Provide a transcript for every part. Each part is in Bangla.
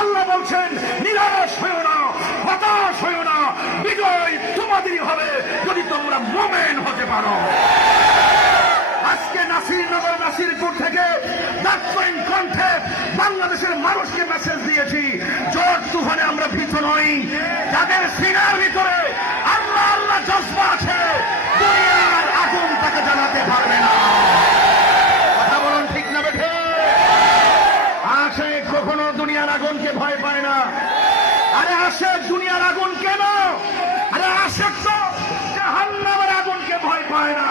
আল্লাহ বলছেন নিরাশ হয়ো না, হতাশ হয়ো না, বিজয় তোমাদেরই হবে যদি তোমরা মুমিন হতে পারো। আজকে নাসিরনগর নাসিরপুর থেকে ডাকপয়েন কণ্ঠে বাংলাদেশের মানুষকে মেসেজ দিয়েছি, ঝড় তুফানে আমরা ভীত নই। যাদের সিনার ভিতরে আল্লাহ আল্লাহ জজ্বা আছে, দুনিয়ার আগুন তাকে জ্বালাতে পারবে না। কথা বলুন ঠিক না বেঠে? আশেক কখনো দুনিয়ার আগুনকে ভয় পায় না। আরে আশেক দুনিয়ার আগুন কেন? আরে আশেক তো জাহান্নামের আগুনকে ভয় পায় না।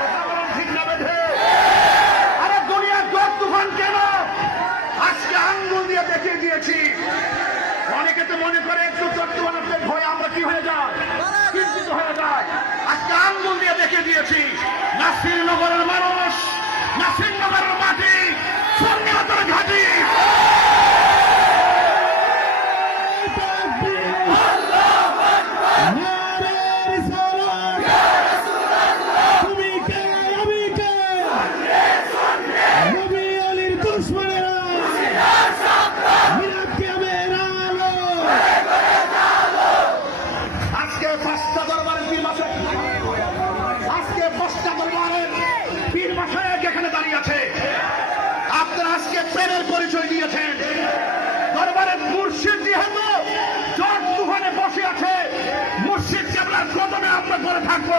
কথা বলুন ঠিক না বেঠে? আরে দুনিয়ার ঝড় তুফান কেন? আজকে আঙ্গুল দিয়ে দেখিয়ে দিয়েছি। অনেকে তো মনে করে একটু ঝড় তুফানের ভয় আমরা কি হয়ে যায়, চিন্তিত হয়ে যায়। আজকে আঙ্গুল দিয়ে দেখিয়ে দিয়েছি নাসিরনগরের মানুষ, নাসিরনগরের মাটি, সুন্নিয়তের ঘাঁটি। আজকে পাঁচটা দরবারের পীর মাসায়েখ, আজকে পাঁচটা দরবারের পীর মাসায়েখ এখানে দাঁড়িয়ে আছে। আপনারা আজকে প্রেমের পরিচয় দিয়েছেন। দরবারের মুর্শিদ যেহেতু ঝড় তুফানে বসে আছে, মুর্শিদ কেবলার কদমে আমরা পরে থাকবো।